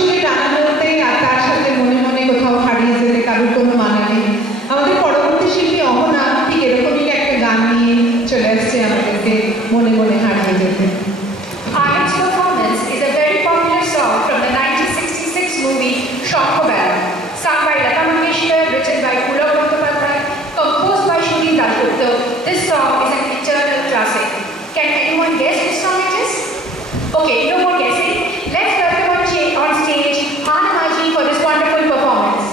সঙ্গে টানা বলতে আর তার সাথে মনে মনে কোথাও হারিয়ে যেতে কারোর কোনো মানা নেই। আমাদের পরবর্তী শিল্পী অহনা ঠিক এরকমই একটা গান নিয়ে চলে আসছে আমাদেরকে মনে মনে হারিয়ে যেতে। Our next performance is a very popular song from the 1966 movie Shankobara, sung by Lata Mangeshkar, written by Pulab Bandyopadhyay, composed by Shuni Dasgupta. This song is an eternal classic. Can anyone guess which song it is? Okay, no more guessing. Let's welcome on stage Hana Maji for this wonderful performance.